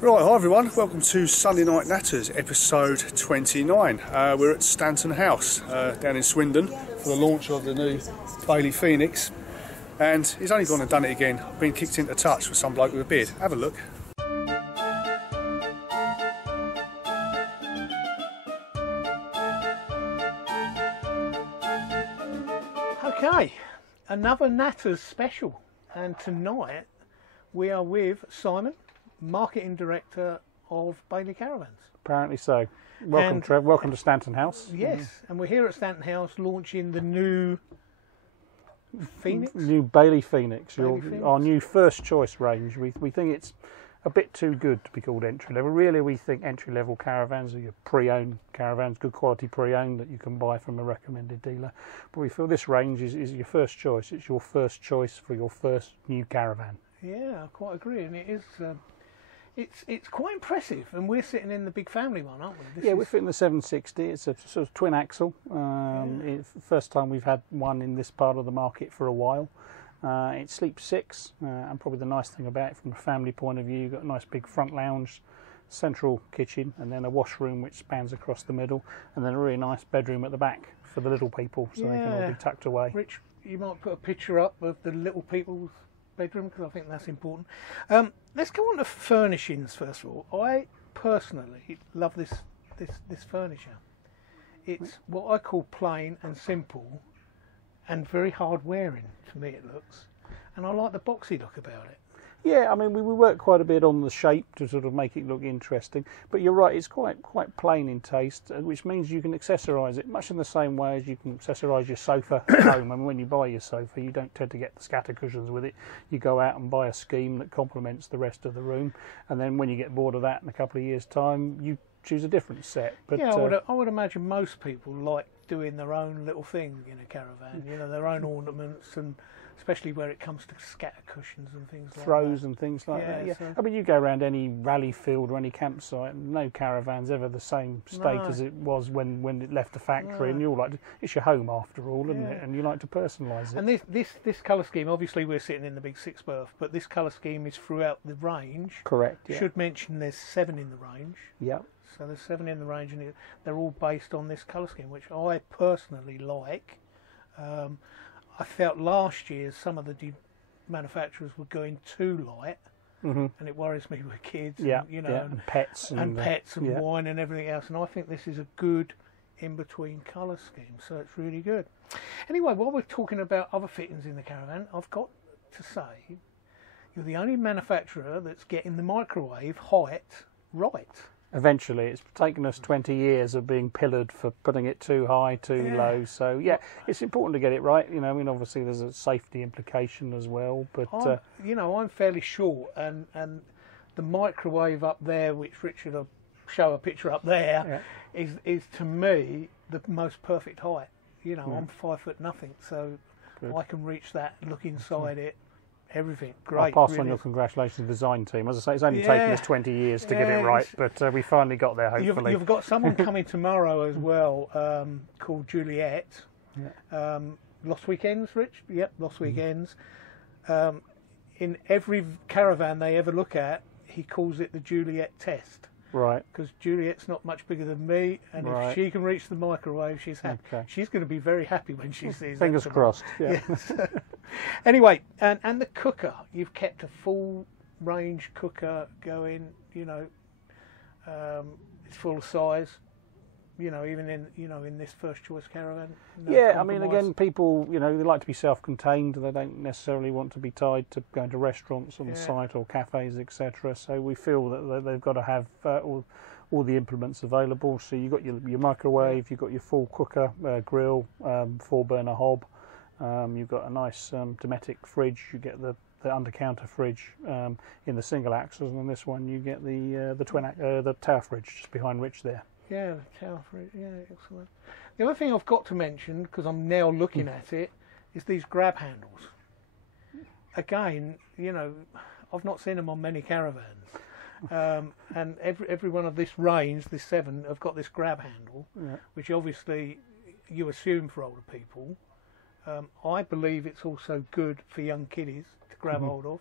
Right, hi everyone, welcome to Sunday Night Natters, episode 29. We're at Stanton House down in Swindon for the launch of the new Bailey Phoenix, and he's only gone and done it again. Been kicked into touch with some bloke with a beard. Have a look. Okay, another Natters special, and tonight we are with Simon, Marketing Director of Bailey Caravans. Apparently so. Welcome, Trev. Welcome to Stanton House. Yes, and we're here at Stanton House launching the new Phoenix? New Bailey Phoenix, Phoenix. Our new first choice range. We think it's a bit too good to be called entry level. Really, we think entry level caravans are your pre-owned caravans, good quality pre-owned that you can buy from a recommended dealer. But we feel this range is your first choice. It's your first choice for your first new caravan. Yeah, I quite agree, and it is. It's quite impressive, and we're sitting in the big family one, aren't we? We're fitting the 760. It's a sort of twin axle. It's the first time we've had one in this part of the market for a while. It sleeps six, and probably the nice thing about it from a family point of view, you've got a nice big front lounge, central kitchen, and then a washroom which spans across the middle, and then a really nice bedroom at the back for the little people, so they can all be tucked away. Rich, you might put a picture up of the little people's bedroom, because I think that's important. Let's go on to furnishings first of all. I personally love this furniture. It's what I call plain and simple and very hard wearing, to me it looks, and I like the boxy look about it. Yeah, I mean, we work quite a bit on the shape to sort of make it look interesting, but you're right, it's quite plain in taste, which means you can accessorise it much in the same way as you can accessorise your sofa at home. And when you buy your sofa, you don't tend to get the scatter cushions with it. You go out and buy a scheme that complements the rest of the room, and then when you get bored of that in a couple of years' time, you choose a different set. But yeah, I would imagine most people like doing their own little thing in a caravan, you know, their own ornaments, and especially where it comes to scatter cushions and things like that. Throws and things like that, yeah. So I mean, you go around any rally field or any campsite, and no caravan's ever the same state as it was when it left the factory, and you all like it's your home after all, isn't it? And you like to personalise it. And this colour scheme, obviously we're sitting in the big 6 berth, but this colour scheme is throughout the range. Correct, yeah. Should mention there's 7 in the range. Yeah. So there's 7 in the range, and they're all based on this colour scheme, which I personally like. I felt last year some of the manufacturers were going too light, and it worries me with kids, and, you know, and pets, and wine and everything else. And I think this is a good in-between colour scheme, so it's really good. Anyway, while we're talking about other fittings in the caravan, I've got to say you're the only manufacturer that's getting the microwave height right. Eventually, it's taken us 20 years of being pillared for putting it too high, too low. So yeah, it's important to get it right. You know, I mean, obviously there's a safety implication as well. But you know, I'm fairly short, and the microwave up there, which Richard will show a picture up there, is to me the most perfect height. You know, I'm 5 foot nothing, so I can reach that, look inside it. Everything great. I'll pass on your congratulations to the design team. As I say, it's only taken us 20 years to get it right, but we finally got there, hopefully. You've got someone coming tomorrow as well, called Juliet. Lost Weekends, Rich? Yep, Lost Weekends. In every caravan they ever look at, he calls it the Juliet test. Right. Because Juliet's not much bigger than me, and if she can reach the microwave, she's happy. Okay. She's going to be very happy when she sees Fingers crossed. Yeah. Yes. Anyway, and the cooker, you've kept a full range cooker going. You know, it's full size. You know, even in this first choice caravan. I mean, again, people, you know, they like to be self-contained. They don't necessarily want to be tied to going to restaurants on site or cafes, etc. So we feel that they've got to have all the implements available. So you've got your microwave, you've got your full cooker, grill, 4-burner hob. You've got a nice Dometic fridge. You get the under-counter fridge in the single axles, and in this one you get the tower fridge just behind Rich there. Yeah, the tower fridge. Yeah, excellent. The other thing I've got to mention, because I'm now looking at it, is these grab handles. Again, you know, I've not seen them on many caravans, and every one of this range, this 7, have got this grab handle, which obviously you assume for older people. I believe it's also good for young kiddies to grab hold of.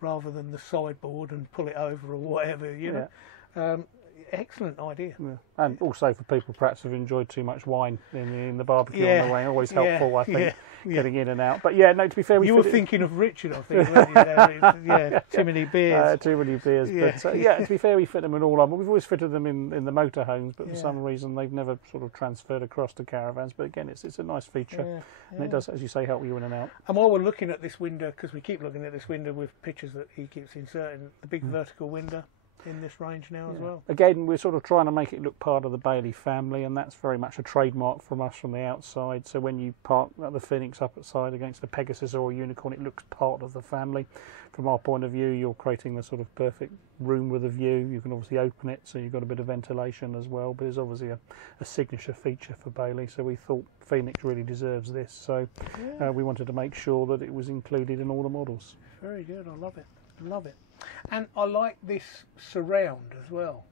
rather than the sideboard and pull it over or whatever, you know. Excellent idea. Yeah. And also for people perhaps who've enjoyed too much wine in the barbecue on the way, always helpful, I think, getting in and out. But yeah, no, to be fair, you were thinking of Richard, I think, weren't you? There? Too many beers. Too many beers. But yeah, to be fair, we fit them in all of them. We've always fitted them in the motorhomes, but for some reason they've never sort of transferred across to caravans. But again, it's a nice feature, and it does, as you say, help you in and out. And while we're looking at this window, because we keep looking at this window with pictures that he keeps inserting, the big vertical window in this range now as well. Again, we're sort of trying to make it look part of the Bailey family, and that's very much a trademark from us from the outside. So when you park the Phoenix up outside against a Pegasus or a Unicorn, it looks part of the family. From our point of view, you're creating the sort of perfect room with a view. You can obviously open it, so you've got a bit of ventilation as well, but it's obviously a signature feature for Bailey, so we thought Phoenix really deserves this. So we wanted to make sure that it was included in all the models. Very good, I love it. Love it. And I like this surround as well.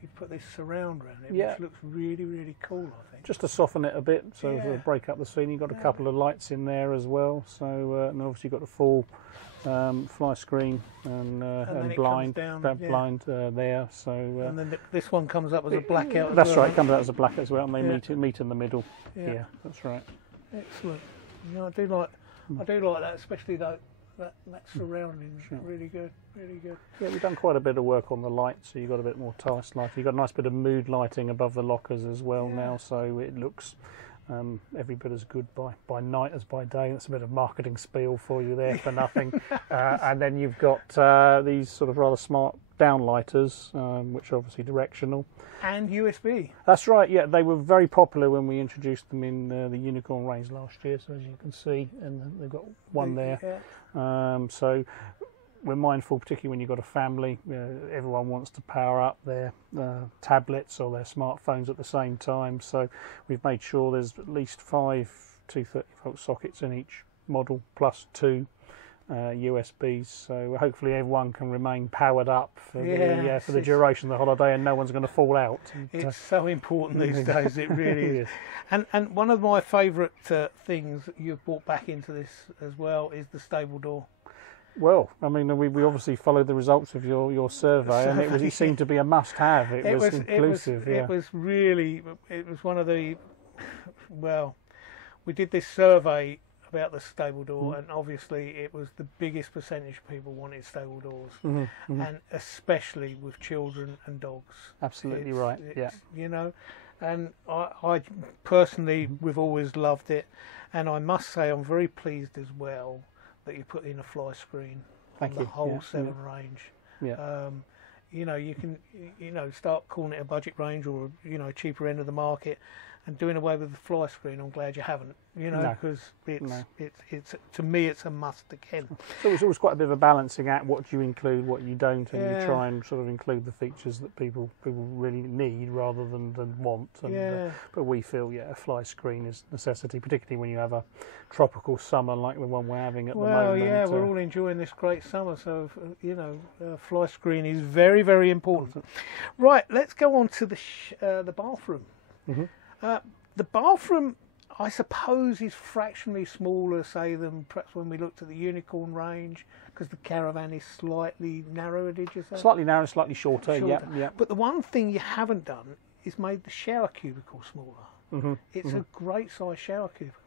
You put this surround around it, which looks really, really cool, I think. Just to soften it a bit, so to break up the scene. You've got a couple of lights in there as well. So, and obviously you've got the full fly screen and blind, blind there. So, and then this one comes up as a blackout. That's right, it comes out as a blackout as well, and they meet in the middle. Yeah, that's right. Excellent. You know, I do like that, especially though. That surrounding really good, really good. Yeah, we've done quite a bit of work on the lights, so you've got a bit more TICE lighting. You've got a nice bit of mood lighting above the lockers as well now, so it looks every bit as good by night as by day. That's a bit of marketing spiel for you there for nothing. And then you've got these sort of rather smart downlighters, which are obviously directional. And USB. That's right, yeah. They were very popular when we introduced them in the Unicorn range last year, so as you can see, and they've got one there. So we're mindful, particularly when you've got a family, everyone wants to power up their tablets or their smartphones at the same time, so we've made sure there's at least 5 230-volt sockets in each model, plus 2 USBs, so hopefully everyone can remain powered up for the duration of the holiday, and no one's going to fall out. It's so important these days, it really is. And one of my favourite things you've brought back into this as well is the stable door. Well, I mean, we obviously followed the results of your survey, and it seemed to be a must-have. It was inclusive. It was one of the, well, we did this survey about the stable door, and obviously it was the biggest percentage of people wanted stable doors, and especially with children and dogs. Absolutely right. You know, and I personally, we've always loved it, and I must say I'm very pleased as well that you put in a fly screen on the whole 7 range. You know, you can start calling it a budget range or cheaper end of the market, and doing away with the fly screen. I'm glad you haven't, because it's to me it's a must again. So it's always quite a bit of a balancing act. What do you include, what you don't, and you try and sort of include the features that people really need rather than want. And, but we feel a fly screen is a necessity, particularly when you have a tropical summer like the one we're having at the moment. Well, yeah, we're all enjoying this great summer, so fly screen is very, very important. Right, let's go on to the bathroom. The bathroom, I suppose, is fractionally smaller, say, than perhaps when we looked at the Unicorn range, because the Caravan is slightly narrower, did you say? Slightly narrower, slightly shorter. Yeah. But the one thing you haven't done is made the shower cubicle smaller. It's a great size shower cubicle.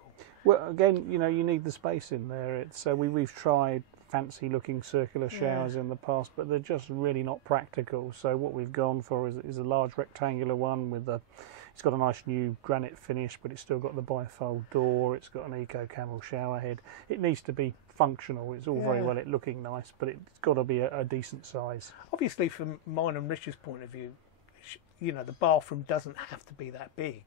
Well, again, you need the space in there. It's we've tried fancy looking circular showers in the past, but they're just really not practical. So what we've gone for is a large rectangular one with it's got a nice new granite finish, but it's still got the bifold door. It's got an eco camel shower head. It needs to be functional. It's all very well it looking nice, but it's got to be a decent size. Obviously, from mine and Richard's point of view, the bathroom doesn't have to be that big.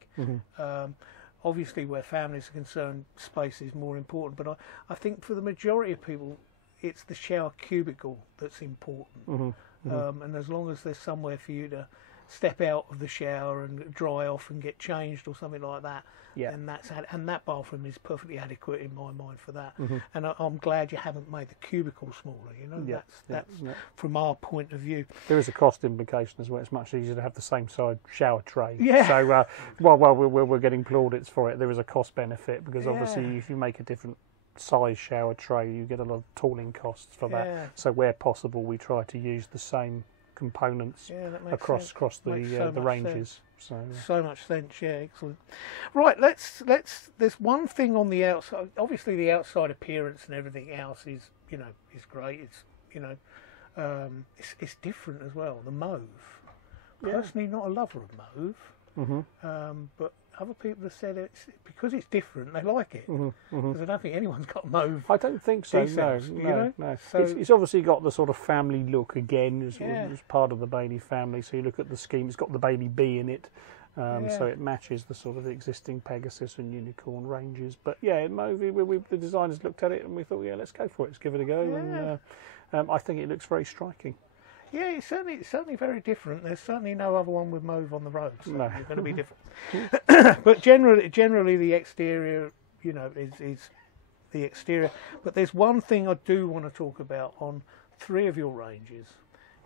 Obviously, where families are concerned, space is more important. But I think for the majority of people, it's the shower cubicle that's important. And as long as there's somewhere for you to step out of the shower and dry off and get changed or something like that, and that bathroom is perfectly adequate in my mind for that. And I'm glad you haven't made the cubicle smaller. That's from our point of view. There is a cost implication as well. It's much easier to have the same size shower tray. So while we're getting plaudits for it, there is a cost benefit, because obviously if you make a different size shower tray, you get a lot of tooling costs for that. So where possible, we try to use the same components across the ranges. So much sense. Yeah, excellent. Right, let's. There's one thing on the outside. Obviously, the outside appearance and everything else is is great. It's it's different as well. The mauve. Personally, not a lover of mauve, but other people have said it's because it's different. They like it because I don't think anyone's got mauve. I don't think so. No. So it's obviously got the sort of family look again. It's part of the Bailey family. So you look at the scheme; it's got the Bailey bee in it, so it matches the sort of existing Pegasus and Unicorn ranges. But yeah, mauve. The designers looked at it and we thought, let's go for it. Let's give it a go. And I think it looks very striking. Yeah, it's certainly very different. There's certainly no other one with mauve on the road, so it's going to be different. But generally the exterior, is the exterior. But there's one thing I do want to talk about on 3 of your ranges,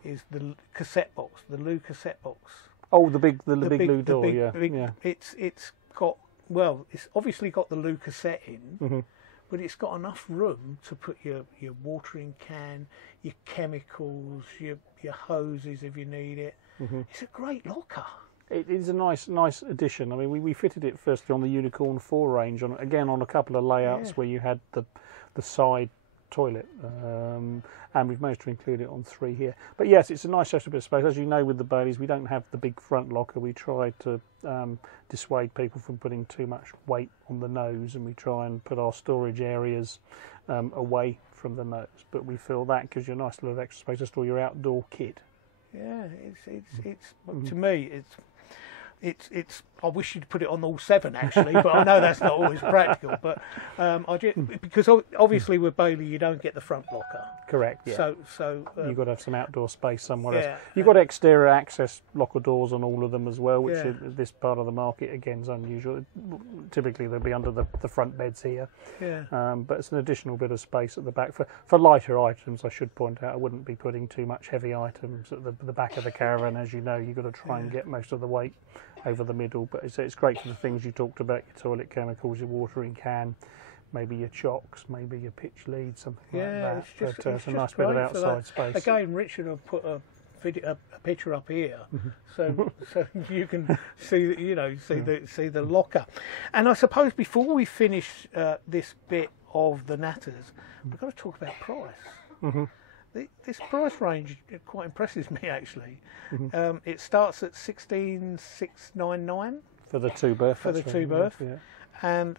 is the cassette box, the Lou cassette box. Oh, the big Lou door, yeah. It's got it's obviously got the Lou cassette in. But it's got enough room to put your watering can, your chemicals, your hoses if you need it. It's a great locker. It is a nice addition. I mean, we fitted it firstly on the Unicorn 4 range, on a couple of layouts where you had the side toilet, and we've managed to include it on 3 here. But yes, it's a nice extra bit of space. As you know, with the Baileys, we don't have the big front locker. We try to dissuade people from putting too much weight on the nose, and we try and put our storage areas away from the nose. But we feel that gives you a nice little extra space to store your outdoor kit. Yeah, it's to me it's. I wish you'd put it on all 7 actually, but I know that's not always practical. But because obviously with Bailey you don't get the front locker. Correct. Yeah. So you've got to have some outdoor space somewhere else. You've got exterior access locker doors on all of them as well, which is, this part of the market again is unusual. Typically they'll be under the front beds here. But it's an additional bit of space at the back for lighter items. I should point out I wouldn't be putting too much heavy items at the back of the Caravan. As you know, you've got to try and get most of the weight over the middle. But it's great for the things you talked about: your toilet chemicals, your watering can, maybe your chocks, maybe your pitch lead, something like that. It's a nice bit of outside space. Again, Richard have put a picture up here, so you can see the locker. And I suppose before we finish this bit of the Natters, we've got to talk about price. This price range quite impresses me actually. It starts at 16,699 for the 2 berth. For the 2 berth, and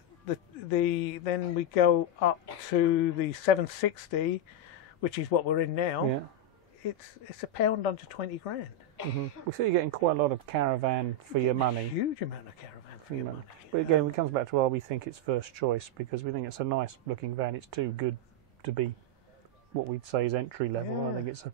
then we go up to the 760, which is what we're in now. It's a pound under 20 grand. We see you're getting quite a lot of Caravan for your money. A huge amount of Caravan for your money. But again, it comes back to why we think it's first choice, because we think it's a nice looking van. It's too good to be what we'd say is entry level. I think it's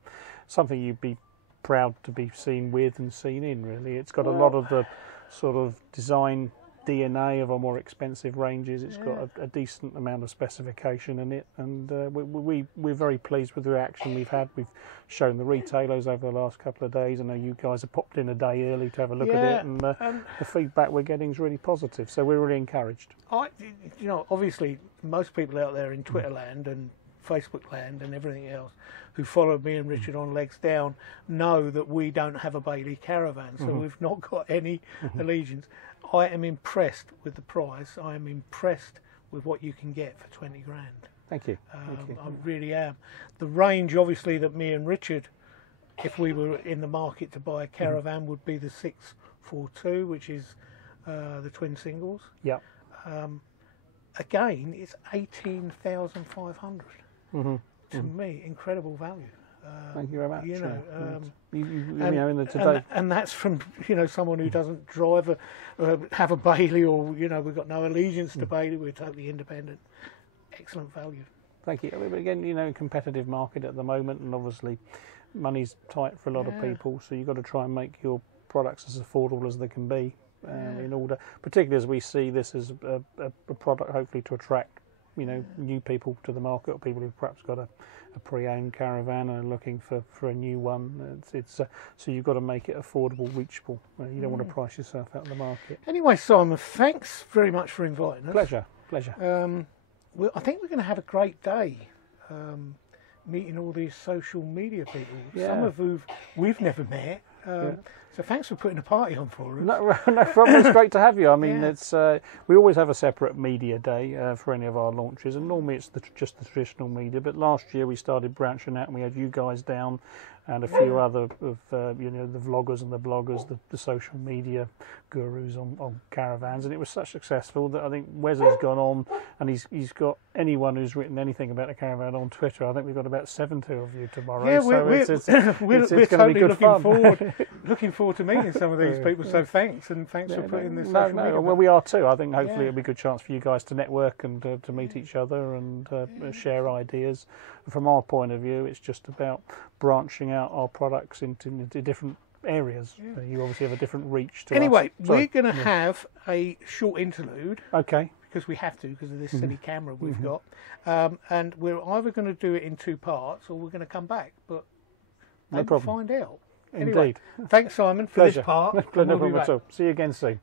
something you'd be proud to be seen with and seen in, really. It's got a lot of the sort of design DNA of our more expensive ranges. It's got a decent amount of specification in it, and we're very pleased with the reaction we've had. We've shown the retailers over the last couple of days. I know you guys have popped in a day early to have a look at it, and the feedback we're getting is really positive, so we're really encouraged. Obviously most people out there in Twitter land and Facebook land and everything else who followed me and Richard on Legs Down know that we don't have a Bailey Caravan, so we've not got any allegiance. I am impressed with the price. I am impressed with what you can get for 20 grand. Thank you. I really am. The range, obviously, that me and Richard, if we were in the market to buy a Caravan, would be the 642, which is the twin singles. Again, it's 18,500. To me, incredible value. Thank you very much. And that's from someone who doesn't drive have a Bailey, or we've got no allegiance to Bailey. We're totally independent. Excellent value. Thank you. I mean, again, competitive market at the moment, and obviously money's tight for a lot of people. So you've got to try and make your products as affordable as they can be, in order, particularly as we see this as a product hopefully to attract new people to the market, or people who've perhaps got a pre-owned Caravan and are looking for a new one. So you've got to make it affordable, reachable. You don't want to price yourself out of the market. Anyway, Simon, thanks very much for inviting us. Pleasure. I think we're going to have a great day. Meeting all these social media people, some of who we've never met. So thanks for putting a party on for us. No problem. It's great to have you. I mean, it's we always have a separate media day for any of our launches, and normally it's just the traditional media. But last year we started branching out, and we had you guys down, and a few other of the vloggers and the bloggers, the social media gurus on caravans, and it was such successful that I think Wes has gone on, and he's got anyone who's written anything about a caravan on Twitter. I think we've got about 70 of you tomorrow. Yeah, we're totally looking forward to meeting some of these people. So thanks for putting this. Well, we are too. I think hopefully it'll be a good chance for you guys to network and to meet each other and share ideas. From our point of view, it's just about branching out our products into different areas. You obviously have a different reach to Anyway, us. we're going to have a short interlude. Okay. Because we have to, because of this silly camera we've got. And we're either going to do it in 2 parts or we're going to come back. But no problem. Find out. Indeed. Anyway, thanks, Simon, for this part. No problem at all. See you again soon.